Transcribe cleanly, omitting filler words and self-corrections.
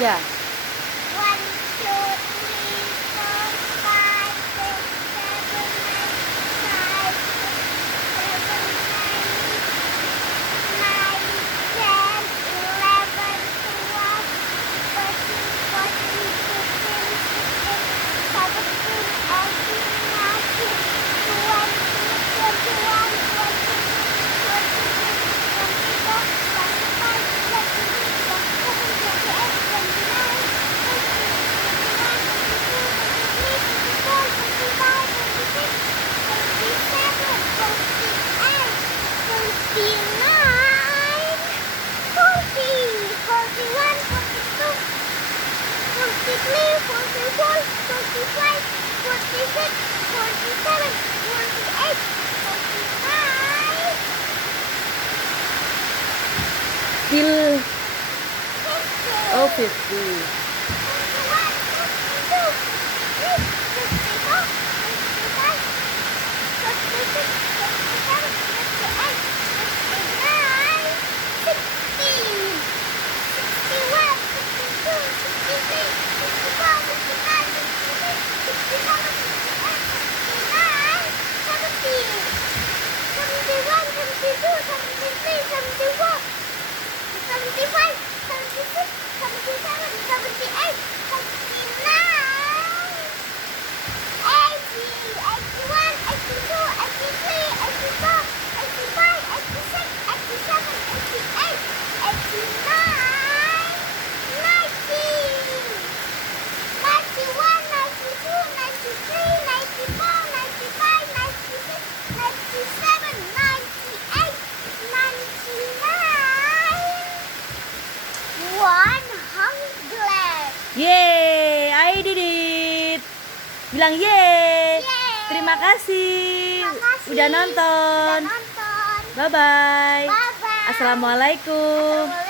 3. 1, 2, 3, 4, 5, 6, 7, 8, 9, 10, 11, 12, 13, 14, 15, 16, 17, 18, 19, 20, 21, 22, 23, 24, 25, 26, 27, 28, 29, 30, 31, 32, 33, 34, 35, 36, 37, 38, 39, 40, 41, 42, 43, 44, 45, 46, 47, 48, 49, Till 50, 50. 51, 52, 53, 54, 55, 56, 57, 58, 59, 60, 61, 62, 63, 64, 65, 66, 67, 68, 69, 70, 71, 72, 73, 74, 75, 76, 77, 78, 79, 80, 81, 82, 83, 84, 85, 86, 87, 88, 89, 90, 91, 92, 93, 94, 95, 96, 97, 98, 99, 100. Yeay, I did it. Bilang yeay. Yeay. Terima kasih. Terima kasih. Udah nonton. Udah nonton. Bye bye. Bye-bye. Assalamualaikum. Assalamualaikum.